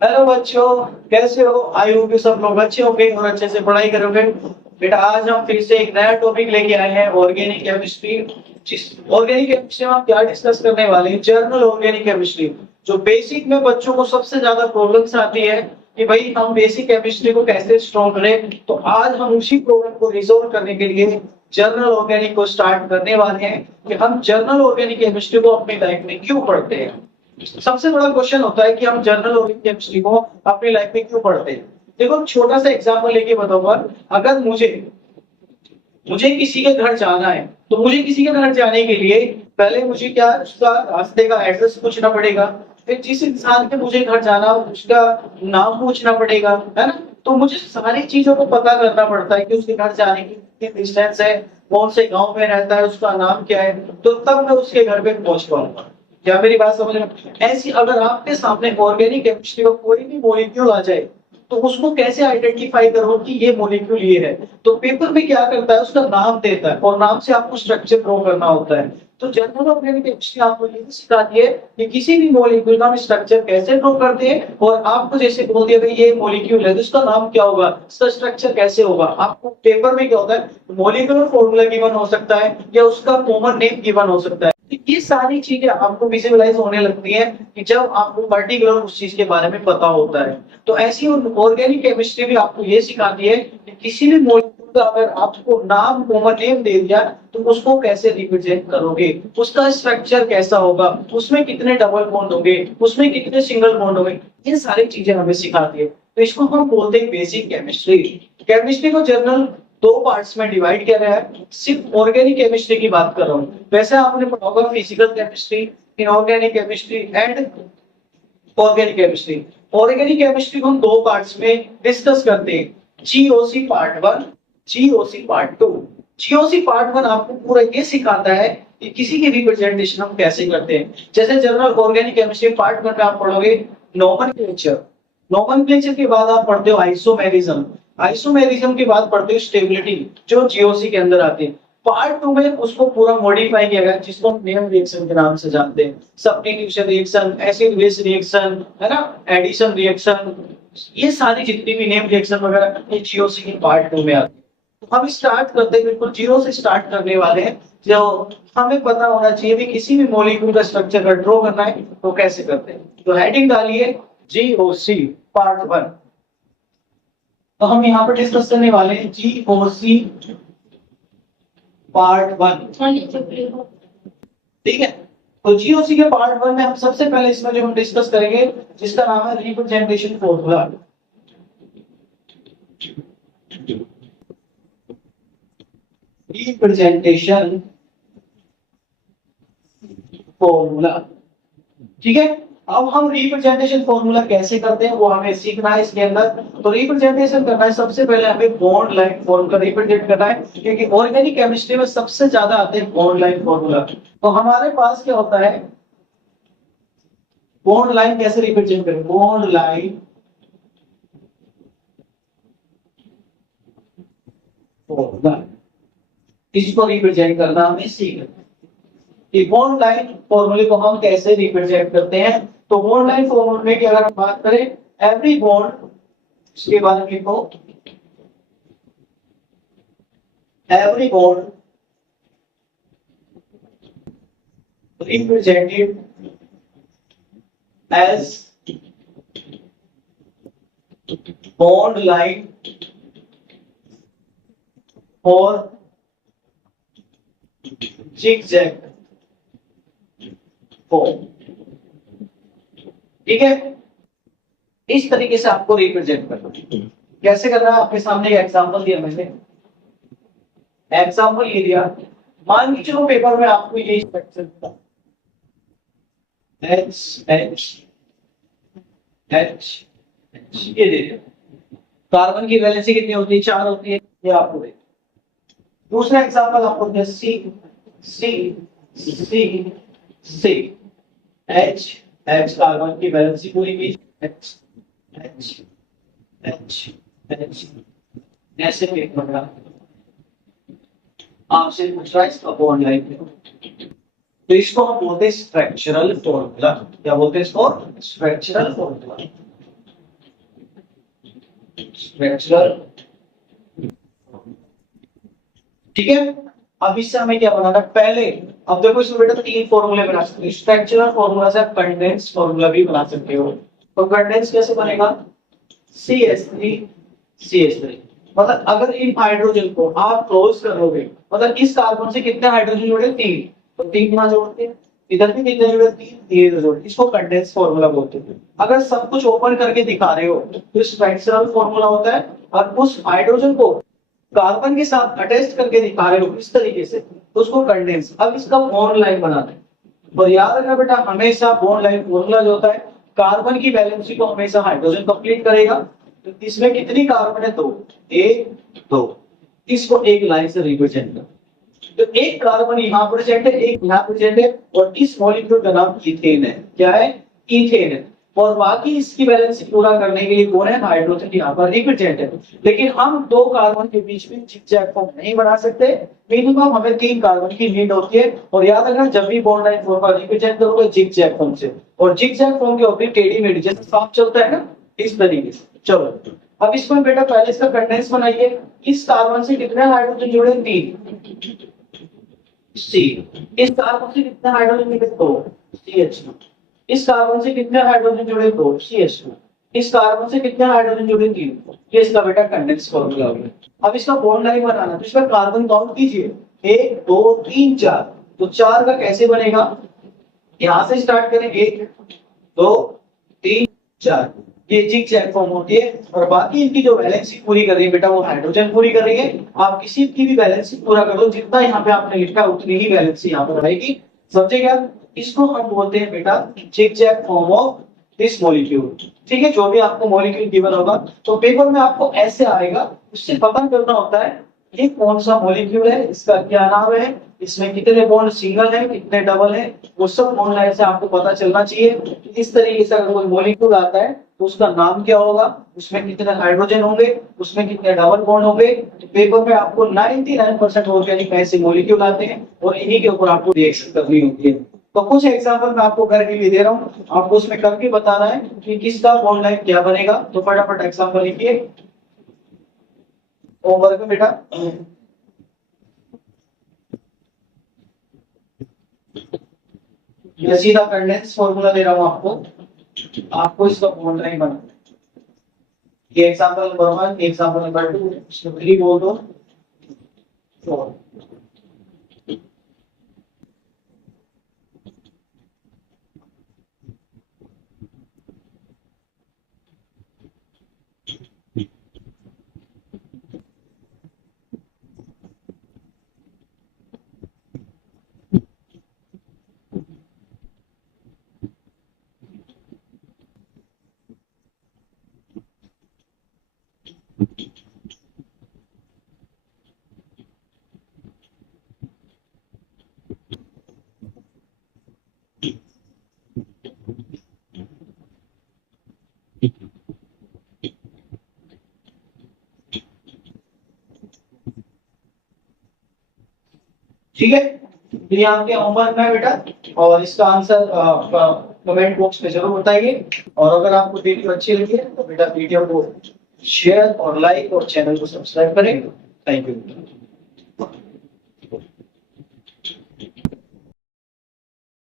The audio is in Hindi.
हेलो बच्चों, कैसे हो? आई होप कि सब लोग अच्छे होंगे और अच्छे से पढ़ाई करोगे। बेटा, आज हम फिर से एक नया टॉपिक लेके आए हैं, ऑर्गेनिक केमिस्ट्री। जिस ऑर्गेनिक केमिस्ट्री में हम क्या डिस्कस करने वाले हैं, जर्नल ऑर्गेनिक केमिस्ट्री। जो बेसिक में बच्चों को सबसे ज्यादा प्रॉब्लम्स आती है कि भाई हम बेसिक केमिस्ट्री को कैसे स्ट्रॉन्ग करें, तो आज हम उसी प्रॉब्लम को रिजोल्व करने के लिए जर्नल ऑर्गेनिक को स्टार्ट करने वाले हैं कि हम जर्नल ऑर्गेनिक केमिस्ट्री को अपनी लाइफ में क्यों पढ़ते हैं। सबसे बड़ा क्वेश्चन होता है कि हम जर्नल ऑर्गेनिक केमिस्ट्री को अपनी लाइफ में क्यों पढ़ते हैं। देखो, छोटा सा एग्जांपल लेके बताऊंगा। अगर मुझे मुझे किसी के घर जाना है, तो मुझे किसी के घर जाने के लिए पहले मुझे क्या उसका रास्ते का एड्रेस पूछना पड़ेगा। फिर जिस इंसान के मुझे घर जाना हो उसका नाम पूछना पड़ेगा, है ना। तो मुझे सारी चीजों को पता करना पड़ता है कि उसके घर जाने की कितनी डिस्टेंस है, कौन से गांव में रहता है, उसका नाम क्या है, तो तब मैं उसके घर पे पहुंच पाऊंगा। क्या मेरी बात समझ में? ऐसी अगर आपके सामने ऑर्गेनिक केमिस्ट्री का कोई भी मॉलिक्यूल आ जाए, तो उसको कैसे आइडेंटिफाई करो कि ये मॉलिक्यूल ये है। तो पेपर में क्या करता है, उसका नाम देता है और नाम से आपको स्ट्रक्चर ड्रॉ करना होता है। तो जर्नल ऑर्गेनिक केमिस्ट्री आपको ये भी सिखाती है कि किसी भी मॉलिक्यूल का हम स्ट्रक्चर कैसे ड्रॉ करते हैं, और आपको जैसे बोल दिया भाई ये मॉलिक्यूल है तो इसका नाम क्या होगा, इसका स्ट्रक्चर कैसे होगा। आपको पेपर में क्या होता है, मॉलिक्यूलर फॉर्मूला गिवन हो सकता है या उसका कॉमन नेम गिवन हो सकता है। तो ये सारी चीजें आपको विजुअलाइज होने लगती है कि जब आपको पर्टिकुलर उस चीज के बारे में पता होता है। तो ऐसी ऑर्गेनिक केमिस्ट्री भी आपको ये सिखाती है कि किसी भी मॉलिक्यूल का अगर आपको नाम कॉमन नेम दे दिया, तो उसको कैसे रिप्रेजेंट करोगे, उसका स्ट्रक्चर कैसा होगा, उसमें कितने डबल बॉन्ड होंगे, उसमें कितने सिंगल बॉन्ड होंगे। ये सारी चीजें हमें सिखाती है। तो इसको हम बोलते हैं बेसिक केमिस्ट्री। केमिस्ट्री को जर्नल दो पार्ट्स में डिवाइड किया गया है। सिर्फ ऑर्गेनिक केमिस्ट्री की बात कर रहा हूँ, वैसे आपने पढ़ा होगा physical chemistry, inorganic chemistry and organic chemistry. Organic chemistry को हम दो पार्ट्स में डिस्कस करते हैं, GOC part one, GOC part two. GOC part one आपको पूरा ये सिखाता है कि किसी की रिप्रेजेंटेशन हम कैसे करते हैं। जैसे general organic chemistry part one में आप पढ़ोगे नोमेनक्लेचर। नोमेनक्लेचर के बाद आप पढ़ते हो आइसोमेरिज्म। आइसोमेरिज्म के बाद पढ़ते हो स्टेबिलिटी, जो जीओसी के अंदर आते हैं। पार्ट टू में उसको पूरा मॉडिफाई किया गया, जिसको हम नेम रिएक्शन के नाम से जानते हैं। Substitution reaction, acid base reaction, है ना, एडिशन रिएक्शन। ये सारी जितनी भी नेम रिएक्शन वगैरह ये जीओसी के पार्ट टू में आती है। तो हम स्टार्ट करते हैं, बिल्कुल जीरो से स्टार्ट करने वाले हैं। जो हमें पता होना चाहिए भी किसी भी मॉलिक्यूल का स्ट्रक्चर अगर ड्रॉ करना है तो कैसे करते हैं। तो हेडिंग डालिए जीओसी पार्ट वन। तो हम यहाँ पर डिस्कस करने वाले हैं जीओसी पार्ट वन। ठीक है। तो जीओसी के पार्ट वन में हम सबसे पहले इसमें जो हम डिस्कस करेंगे, जिसका नाम है रिप्रेजेंटेशन फॉर्मूला। Representation formula. ठीक है। अब हम रिप्रेजेंटेशन फॉर्मूला कैसे करते हैं वो हमें सीखना है इसके अंदर। तो रिप्रेजेंटेशन करना है, सबसे पहले हमें बॉन्ड लाइन फॉर्मूला रिप्रेजेंट करना है, क्योंकि ऑर्गेनिक केमिस्ट्री में सबसे ज्यादा आते हैं बॉन्ड लाइन फॉर्मूला। तो हमारे पास क्या होता है, बॉन्ड लाइन कैसे रिप्रेजेंट करें, बॉन्ड लाइन फॉर्मूला, इसको रिप्रेजेंट करना हमें सीखना है कि बॉन्ड लाइन फॉर्मूले को हम कैसे रिप्रेजेंट करते हैं। तो बॉन्ड लाइन फॉर्मूले की अगर हम बात करें, एवरी बॉन्ड, इसके बारे में लिखो, every bond represented as bond line और zigzag form। ठीक है। इस तरीके से आपको रिप्रेजेंट करना है। कैसे करना है, आपके सामने एग्जांपल दिया मैंने, एग्जांपल ये दिया। मान लीजिए चलो पेपर में आपको ये स्ट्रक्चर दिया, एच एच एच ये दे दिया। कार्बन की वैलेंसी कितनी होती है, 4 होती है, ये आपको दे। दूसरा एग्जांपल आपको दिया, सी सी सी सी एच एच, कार्बन की वैलेंसी पूरी की, एच एच एच एच, ऐसे पेपर का आपसे पूछ रहा है इसका बॉन्ड लाइन। तो इसको हम बोलते हैं स्ट्रक्चरल फॉर्मूला। क्या बोलते हैं इसको, स्ट्रक्चरल फॉर्मूला। स्ट्रक्चरल, ठीक है। अब इससे हमें क्या बनाना है पहले, अब देखो इसमें बेटा तीन फॉर्मूले बना सकते हो, स्ट्रक्चरल फॉर्मूला से कंडेंस फॉर्मूला भी बना सकते हो। तो कंडेंस कैसे बनेगा, CH3 CH3, मतलब अगर इन हाइड्रोजन को आप क्लोज करोगे, मतलब इस कार्बन से कितने हाइड्रोजन जुड़े, तीन, तो तीन यहां जोड़ते हैं, इधर भी कितने जुड़े, तीन, ये इधर जोड़ते, इसको कंडेंस फॉर्मूला बोलते हैं। अगर सब कुछ ओपन करके दिखा रहे हो तो स्ट्रक्चरल फॉर्मूला होता है, और उस हाइड्रोजन को कार्बन के साथ अटैच करके दिखा रहे हो इस तरीके से, तो उसको कंडेंस। अब इसका बॉन्ड लाइन बनाना है, और याद रखना बेटा हमेशा बॉन्ड लाइन फॉर्मूला जो होता है, कार्बन की वैलेंसी को हमेशा हाइड्रोजन कंप्लीट करेगा। तो इसमें कितनी कार्बन है, दो, एक, दो, इसको एक लाइन से रिप्रेजेंट कर, तो एक कार्बन यहाँ प्रेजेंट है, एक यहाँ प्रेजेंट है, और इस मॉलिक्यूल का नाम इथेन है। क्या है, इथेन है। और बाकी इसकी बैलेंस पूरा करने के लिए कौन है, हाइड्रोजन यहाँ पर रिप्रेजेंट है। लेकिन हम दो कार्बन के बीच में जिगजैग फॉर्म नहीं बना सकते, मिनिमम हमें तीन कार्बन की नीड होती है। और याद रखना जब भी बॉन्ड लाइन फॉर्म रिप्रेजेंट करोगे जिगजैग फॉर्म से, और जिगजैग फॉर्म के ऊपर टेढ़ी मेढ़ी जैसे सांप चलता है ना, इस तरीके से। चलो अब इसमें बेटा पहले इसका कंडेंस बनाइए। इस कार्बन से कितने हाइड्रोजन जुड़े, तीन, सी। इस कार्बन से कितने हाइड्रोजन जुड़े, दो, CH2। इस कार्बन से कितने हाइड्रोजन जुड़े, दो, CH2। इस कार्बन से कितने हाइड्रोजन जुड़े, तीन। ये इसका बेटा कंडेंस फॉर्मूला हो गया। अब इसका बॉन्ड लाइन बनाना, तो इसका कार्बन काउंट कीजिए, 1 2 3 4। तो 4 का कैसे बनेगा, यहां से स्टार्ट करें, 1 2 3 4, ये जिगजैग फॉर्म होती है। और बाकी इनकी जो वैलेंसी पूरी कर रही है बेटा वो हाइड्रोजन पूरी कर रही है। आप किसी की भी वैलेंसी पूरा कर दो, जितना यहाँ पे आपने लिखा है उतनी ही वैलेंसी यहाँ पर रहेगी, समझे क्या। इसको हम बोलते हैं बेटा zigzag form of this molecule, ठीक है। जो भी आपको मॉलिक्यूल गिवन होगा तो पेपर में आपको ऐसे आएगा, उससे पता करना होता है ये कौन सा मॉलिक्यूल है, इसका क्या नाम है, इसमें कितने बॉन्ड सिंगल है, कितने डबल है, वो सब बॉन्ड लाइन से आपको पता चलना चाहिए। इस तरीके से अगर कोई मॉलिक्यूल आता है तो उसका नाम क्या होगा, उसमें कितने हाइड्रोजन होंगे, उसमें कितने डबल बॉन्ड होंगे। तो पेपर में आपको 99% ऑर्गेनिक ऐसे मॉलिक्यूल आते हैं, और इन्हीं के ऊपर आपको रिएक्शन करनी होती है। तो कुछ एग्जांपल मैं आपको घर के लिए दे रहा हूँ, आपको उसमें करके बताना है कि किसका बॉन्ड लाइन क्या बनेगा। तो फटाफट एग्जांपल लिखिए होमवर्क में बेटा। ये सीधा कंडेंस फॉर्मूला दे रहा हूं आपको इसका बॉन्ड लाइन बनाना। ये एग्जांपल नंबर 1, एग्जांपल नंबर 2, 3 बोल दो, 4। ठीक है, ये आपके होमवर्क में है बेटा, और इसका आंसर कमेंट बॉक्स में जरूर बताइए। और अगर आपको वीडियो अच्छी लगी है तो बेटा वीडियो को शेयर और लाइक और चैनल को सब्सक्राइब करें। Thank you.